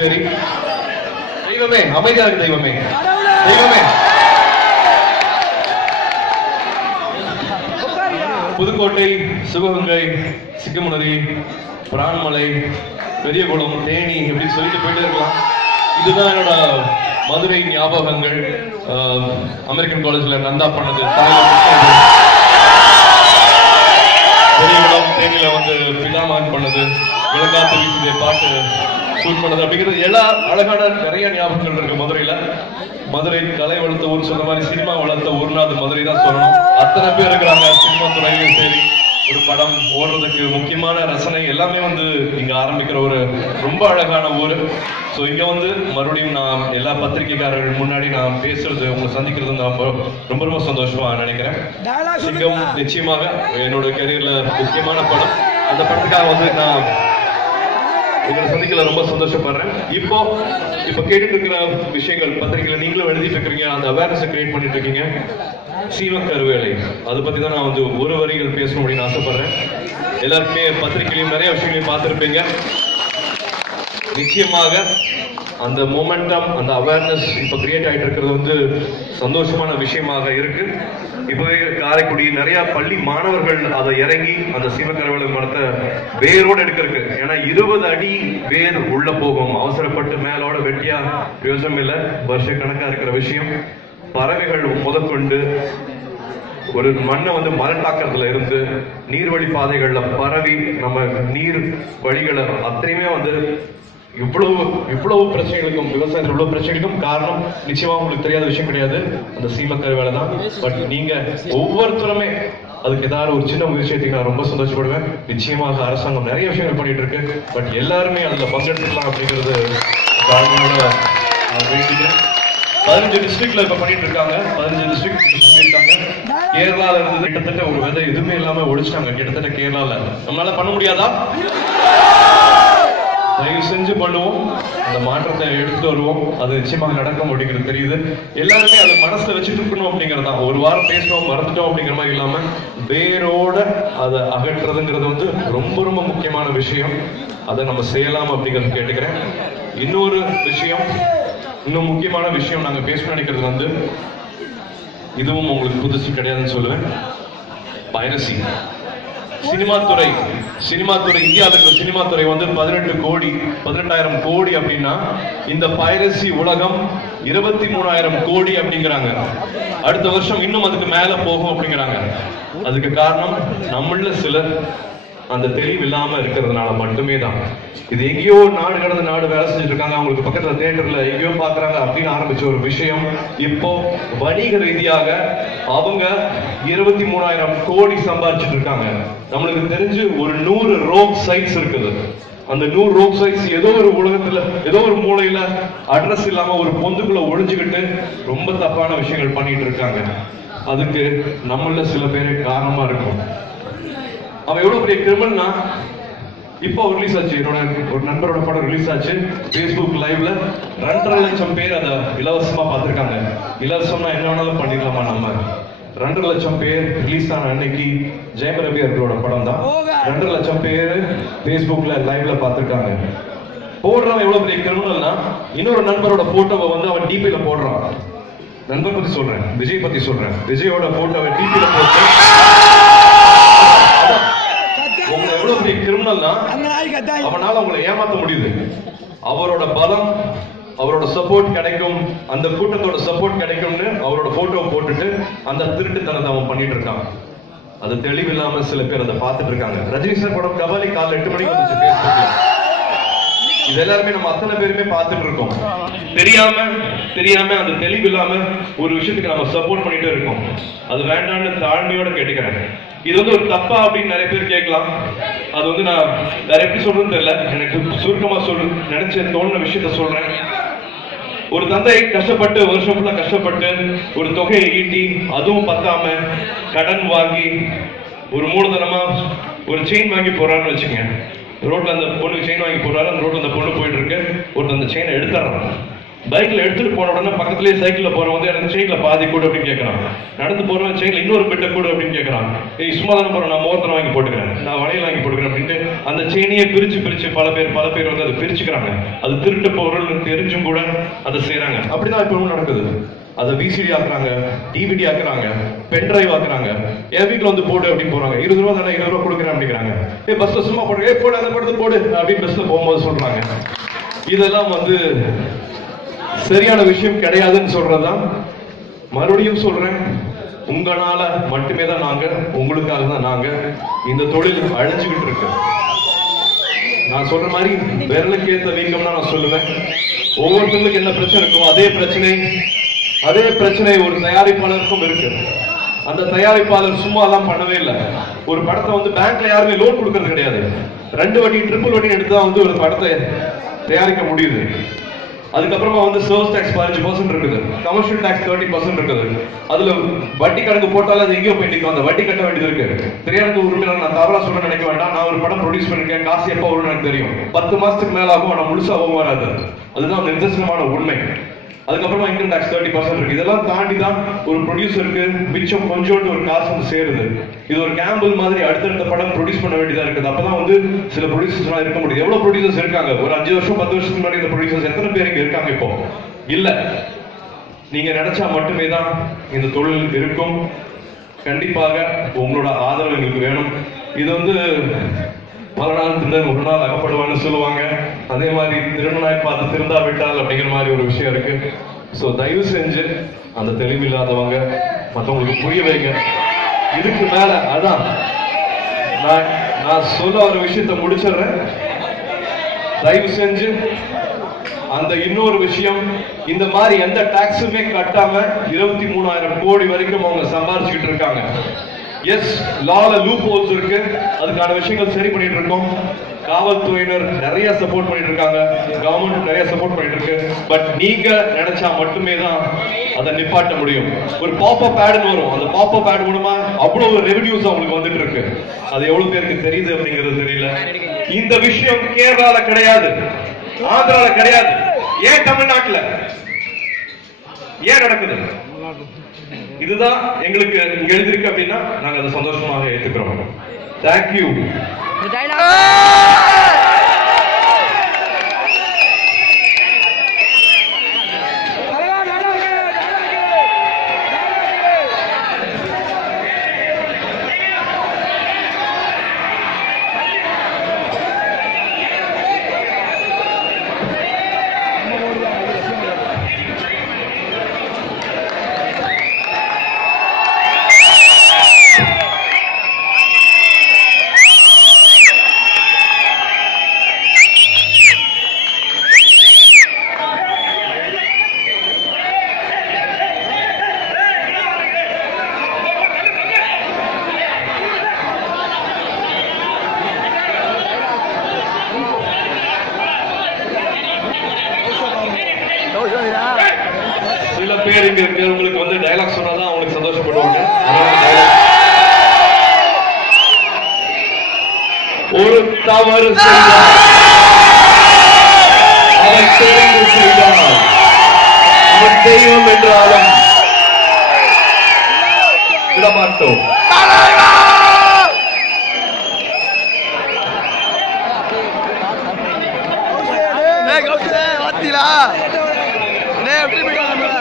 சரி. தெய்வமே, அமைதியாக தெய்வமே, தெய்வமே. புதுக்கோட்டை, சிவகங்கை, சிக்கமுனரி, பிரான்மலை, பெரியகுளம், தேனி இப்படி சொல்லிட்டு போயிட்டே இருக்கலாம். இதுதான் என்னோட மதுரை ஞாபகங்கள். அமெரிக்கன் காலேஜ்ல நந்தா பண்ணது, பெரியகுளம் தேனியில வந்து பிதாமகன் பண்ணது, விளக்காத்து வீசுதே பாட்டு ஷூட் பண்ணது அப்படிங்கிறது எல்லா அழகான நிறைய ஞாபகங்கள் இருக்கு மதுரையில. மதுரை கலை வளர்த்த ஊர் சொன்ன மாதிரி சினிமா வளர்த்த ஊர்னா அது மதுரை தான் சொல்லணும். அத்தனை பேர் இருக்கிறாங்க சினிமா துறையிலும் சரி. ஒரு படம் ஓடுறதுக்கு முக்கியமான ரசனை எல்லாமே வந்து இங்க ஆரம்பிக்கிற ஒரு ரொம்ப அழகான ஊர். ஸோ இங்க வந்து மறுபடியும் நான் எல்லா பத்திரிகைக்காரர்கள் முன்னாடி நான் பேசுறது, உங்களை சந்திக்கிறது நான் ரொம்ப ரொம்ப சந்தோஷமா நினைக்கிறேன். சிங்கம் நிச்சயமாக என்னோட கரியர்ல முக்கியமான படம். அந்த படத்துக்காக வந்து நான் உங்களை சந்திக்கல ரொம்ப சந்தோஷப்படுறேன். இப்போ கேட்டுட்டு இருக்கிற விஷயங்கள் பத்திரிகையில நீங்களும் எழுதிட்டு இருக்கிறீங்க, அந்த அவேர்னஸ் கிரியேட் பண்ணிட்டு இருக்கீங்க. சீமக்கருவேலை அதை பத்தி தான் நான் வந்து ஒரு வரிகள் பேசணும் அப்படின்னு ஆசைப்படுறேன். எல்லாருக்குமே பத்திரிகையிலையும் நிறைய விஷயங்களையும் பார்த்துருப்பீங்க. நிச்சயமாக அந்த மொமெண்டம், அந்த அவேர்னஸ் இப்ப கிரியேட் ஆயிட்டு இருக்கிறது வந்து சந்தோஷமான விஷயமாக இருக்கு. இப்பவே காரைக்குடி நிறைய பள்ளி மாணவர்கள் அதை இறங்கி அந்த சீமக்கருவேலை மரத்தை வேரோடு எடுக்கிறதுக்கு, ஏன்னா 20 அடி வேர் உள்ள போகும். அவசரப்பட்டு மேலோட வெட்டியா பிரயோஜனம் இல்லை, வருஷ கணக்கா இருக்கிற விஷயம். பறவைகள் முதற்கொண்டு ஒரு மண்ணை வந்து மரட்டாக்கிறதுல இருந்து நீர்வழி பாதைகள்ல பரவி நம்ம நீர் வழிகளை அத்தனையுமே வந்து இவ்வளவு பிரச்சனைகளுக்கும், விவசாயத்தில் இவ்வளவு பிரச்சனைகளுக்கும் காரணம் நிச்சயமா உங்களுக்கு தெரியாத விஷயம் கிடையாது, அந்த சீமக்கருவேலை தான். பட் நீங்க ஒவ்வொருத்தருமே அதுக்கு ஏதாவது ஒரு சின்ன முயற்சி எடுத்தீங்க, நான் ரொம்ப சந்தோஷப்படுவேன். நிச்சயமாக அரசாங்கம் நிறைய விஷயங்கள் பண்ணிட்டு இருக்கு. பட் எல்லாருமே அதுல பங்கெடுத்துக்கலாம் அப்படிங்கிறது வேண்டிக்கிறேன். 15 டிஸ்ட்ரிக்ட்ல இப்ப பண்ணிட்டு இருக்காங்க. 15 டிஸ்ட்ரிக்ட் சொல்லியிருக்காங்க. கேரளால இருந்து கிட்டத்தட்ட ஒரு விதை எதுவுமே இல்லாம ஒழிச்சிட்டாங்க கிட்டத்தட்ட கேரளால. நம்மளால பண்ண முடியாதா? தயவு செஞ்சு பண்ணுவோம், அந்த மாற்றத்தை எடுத்துட்டு வருவோம். அது நிச்சயமாக நடக்கும் அப்படிங்கிறது தெரியுது. எல்லாருமே அதை மனசுல வச்சுட்டு இருக்கணும் அப்படிங்கறதா. ஒரு வாரம் பேசணும் மறந்துட்டோம் அப்படிங்கிற மாதிரி இல்லாம வேரோட அதை அகற்றுறதுங்கிறது வந்து ரொம்ப ரொம்ப முக்கியமான விஷயம். அதை நம்ம செய்யலாம் அப்படிங்கறது கேட்டுக்கிறேன். இன்னொரு விஷயம், இன்னும் முக்கியமான விஷயம் நாங்க பேசணும்னு நினைக்கிறது வந்து, இதுவும் உங்களுக்கு புதுசு கிடையாதுன்னு சொல்லுவேன், பைரசி. சினிமாத்துறை இந்தியாவில் இருக்கிற சினிமாத்துறை வந்து 18,000 கோடி அப்படின்னா, இந்த பைரசி உலகம் 23,000 கோடி அப்படிங்கிறாங்க. அடுத்த வருஷம் இன்னும் அதுக்கு மேல போகும் அப்படிங்கிறாங்க. அதுக்கு காரணம் நம்மள சிலர் அந்த தெளிவு இல்லாம இருக்கிறதுனால மட்டுமே தான். இது எங்கேயோ நாடு கடந்த நாடு வேலை செஞ்சுட்டு இருக்காங்க, அவங்களுக்கு பக்கத்துல தியேட்டர்ல எங்கேயோ பாக்குறாங்க அப்படின்னு ஆரம்பிச்ச ஒரு விஷயம் இப்போ வணிக ரீதியாக அவங்க 23,000 கோடி சம்பாதிச்சுட்டு இருக்காங்க. நம்மளுக்கு தெரிஞ்சு ஒரு 100 ரோப் சைட்ஸ் இருக்குது. அந்த 100 ரோப் சைட்ஸ் ஏதோ ஒரு உலகத்துல ஏதோ ஒரு மூலையில அட்ரஸ் இல்லாம ஒரு பொந்துக்குள்ள ஒளிஞ்சுக்கிட்டு ரொம்ப தப்பான விஷயங்கள் பண்ணிட்டு இருக்காங்க. அதுக்கு நம்மள சில பேரே காரணமா இருக்கும். அவன் எவ்வளவு பெரிய கிரிமினல்னா, இப்போ ரிலீஸ் ஆச்சு, என்னோட ஒரு நண்பரோட படம் ரிலீஸ் ஆச்சு. Facebook லைவ்ல 2.5 லட்சம் பேர் அதை இலவசமா பார்த்திருக்காங்க. இலவசம்னா என்ன வேணாலும் பண்ணிடலாமா நம்ம? 2.5 லட்சம் பேர் ரிலீஸ் ஆன அன்னைக்கு ஜெயம் ரவி அவர்களோட படம் தான். 2.5 லட்சம் பேர் Facebookல லைவ்ல பார்த்திருக்காங்க. போடுறவன் எவ்வளவு பெரிய கிரிமினல்னா, இன்னொரு நண்பரோட போட்டோவை வந்து அவன் டிபில போடுறான். நண்பர் பத்தி சொல்றேன், விஜய் பத்தி சொல்றேன். விஜயோட போட்டோவை டிபில போட்டு உங்களை எவ்வளவு பெரிய கிரிமினல்னா அவனால உங்களை ஏமாத்த முடியுது. அவரோட பலம், அவரோட சப்போர்ட் கிடைக்கும், அந்த கூட்டத்தோட சப்போர்ட் கிடைக்கும்னு அவரோட போட்டோவை போட்டுட்டு அந்த திருட்டுத்தனத்தை அவன் பண்ணிட்டு இருக்கான். அது தெளிவில்லாம சில பேர் அதை பார்த்துட்டு இருக்காங்க. ரஜினி சார் படம் கபாலி காலைல 8 மணிக்கு வந்துச்சு Facebookல. இது எல்லாருமே நம்ம அத்தனை பேருமே பார்த்துட்டு இருக்கோம். தெரியாம அந்த தெளிவு இல்லாம ஒரு விஷயத்துக்கு நம்ம சப்போர்ட் பண்ணிட்டே இருக்கோம். அது வேண்டாம்னு தாழ்மையோட கேட்டுக்கிறேன். இது வந்து ஒரு தப்பா அப்படின்னு நிறைய பேர் கேட்கலாம். அது வந்து நான் வேற எப்படி சொல்றதுன்னு தெரியல. எனக்கு சுருக்கமா நினைச்ச தோணுன விஷயத்த சொல்றேன். ஒரு தந்தை கஷ்டப்பட்டு வருஷம் ஃபுல்லா கஷ்டப்பட்டு ஒரு தொகையை ஈட்டி, அதுவும் பத்தாம கடன் வாங்கி ஒரு மூலதனமா ஒரு செயின் வாங்கி போறான்னு வச்சுங்க. ரோட்ல அந்த பொண்ணு செயின் வாங்கி போறாரு. அந்த ரோட்ல அந்த பொண்ணு போயிட்டு இருக்கு. ஒரு அந்த செயினை எடுத்துறான். பைக்ல எடுத்துட்டு போன உடனே பக்கத்துலயே சைக்கிள்ல போறவங்க வந்து எனக்கு செயின்ல பாதி கூட அப்படின்னு கேட்கறான். நடந்து போறவன் செயின்ல இன்னொரு பெட்டை கூட அப்படின்னு கேட்கறான். ஏய் சும்மா தானே போறேன், நான் மோதிரம் வாங்கி போட்டுக்கிறேன், நான் வளையல் வாங்கி போட்டுக்கிறேன் அப்படின்ட்டு அந்த செயினையே பிரிச்சு பல பேர் வந்து அதை பிரிச்சுக்கிறாங்க. அது திருட்டு பொருள் தெரிஞ்சும் கூட அதை செய்யறாங்க. அப்படிதான் இப்ப நடக்குது. அதை விசிடி ஆக்குறாங்க, டிவிடி ஆக்குறாங்க, பென்ட்ரைவ் ஆக்குறாங்க. என் வீட்டுல வந்து போடு அப்படின்னு போறாங்க. 20 ரூபா தானே 20 ரூபா கொடுக்குறேன் அப்படிங்கிறாங்க. பஸ்ல சும்மா போடு, போடு அந்த படத்தை போடு அப்படின்னு பஸ்ல போகும்போது சொல்றாங்க. இதெல்லாம் வந்து சரியான விஷயம் கிடையாதுன்னு சொல்றதுதான். மறுபடியும் சொல்றேன், உங்களால மட்டுமே தான் நாங்க, உங்களுக்காக தான் நாங்க. இந்த தொழில் அழிஞ்சுக்கிட்டு இருக்கு. நான் சொல்ற மாதிரி விரலுக்கு ஏத்த வீக்கம்னா நான் சொல்லுவேன். ஒவ்வொருத்தருக்கும் என்ன பிரச்சனை இருக்கும் அதே பிரச்சனை ஒரு தயாரிப்பாளருக்கும் இருக்கு. அந்த தயாரிப்பாளர் சும்மா எல்லாம் பண்ணவே இல்லை. ஒரு படத்தை வந்து பேங்க்ல யாருமே லோன் கொடுக்கறது கிடையாது. 2 வட்டி ட்ரிபிள் வட்டி எடுத்துதான் வந்து ஒரு படத்தை தயாரிக்க முடியுது. அதுக்கப்புறமா வந்து சர்வீஸ் டாக்ஸ் 15% இருக்குது, கமர்ஷியல் டாக்ஸ் 30% இருக்குது. அதுல வட்டி கணக்கு போட்டாலும் அது எங்கேயோ போயிட்டு அந்த வட்டி கட்ட வேண்டியது இருக்கு. திரையரங்கு உரிமையாளர் நான் தவறா சொல்ல நினைக்க வேண்டாம். நான் ஒரு படம் ப்ரொடியூஸ் பண்ணிருக்கேன், காசு எப்போ வரும்னு எனக்கு தெரியும். 10 மாசத்துக்கு மேல ஆகும், ஆனா முழுசாகவும் வராது. அதுதான் நிதர்சனமான உண்மை. அதுக்கப்புறமா இன்கம் டாக்ஸ் 30% இருக்கு. இதெல்லாம் தாண்டி தான் ஒரு ப்ரொடியூசருக்கு மிச்சம் கொஞ்சோண்டு ஒரு காசு வந்து சேருது. இது ஒரு கேம்பிள் மாதிரி அடுத்தடுத்த படம் ப்ரொடியூஸ் பண்ண வேண்டியதா இருக்குது. அப்பதான் வந்து சில ப்ரொடியூசர்ஸ் இருக்க முடியும். எவ்வளவு ப்ரொடியூசர்ஸ் இருக்காங்க? ஒரு 5 வருஷம் 10 வருஷத்துக்கு முன்னாடி இந்த ப்ரொடியூசர்ஸ் எத்தனை பேர் இங்க இருக்காங்க? இப்போ இல்ல. நீங்க நினைச்சா மட்டுமே தான் இந்த தொழில் இருக்கும். கண்டிப்பாக உங்களோட ஆதரவு எங்களுக்கு வேணும். இது வந்து பல நாள் திருடன் ஒரு நாள் அகப்படுவான்னு சொல்லுவாங்க. அதே மாதிரி திருடனாய் பார்த்து திருந்தா விட்டால் அப்படிங்கிற மாதிரி ஒரு விஷயம் இருக்கு. சோ தயவு செஞ்சு அந்த தெளிவு இல்லாதவங்க மற்றவங்களுக்கு புரிய வைங்க. இதுக்கு மேல அதான் நான் சொல்ல ஒரு விஷயத்த முடிச்சிடுறேன். தயவு செஞ்சு அந்த இன்னொரு விஷயம், இந்த மாதிரி எந்த டாக்ஸுமே கட்டாம 23,000 கோடி வரைக்கும் அவங்க சம்பாதிச்சுக்கிட்டு இருக்காங்க. எஸ், லால லூப் ஹோல்ஸ் இருக்கு. அதுக்கான விஷயங்கள் சரி பண்ணிட்டு இருக்கோம். காவல்துறையினர் நிறைய சப்போர்ட் பண்ணிட்டு இருக்காங்க, கவர்மெண்ட் நிறைய சப்போர்ட் பண்ணிட்டு இருக்கு. பட் நீங்க நினைச்சா மட்டுமே தான் அதை நிப்பாட்ட முடியும். ஒரு பாப்அப் ஆட்னு வரும். அந்த பாப்அப் ஆட் மூலமா அவ்வளவு ரெவென்யூஸ் அவங்களுக்கு வந்துட்டு இருக்கு. அது எவ்வளவு பேருக்கு தெரியுது அப்படிங்கிறது தெரியல. இந்த விஷயம் கேரளால கிடையாது, ஆந்திரால கிடையாது. ஏன் தமிழ்நாட்டுல ஏன் நடக்குது? இதுதான் எங்களுக்கு இங்க எழுதிருக்கு அப்படின்னா நாங்க அதை சந்தோஷமாக ஏத்துக்கிறோம். தேங்க்யூ. சில பேர் இங்க இருக்கிறவங்களுக்கு வந்து டயலாக் சொன்னாதான் அவங்களுக்கு சந்தோஷப்படுவாங்க. ஒரு தவறு செய்தால் அவர் தெரிந்து செய்தால் அவர் தெய்வம் என்றாலும் விடமாட்டோம். Hey, go to that!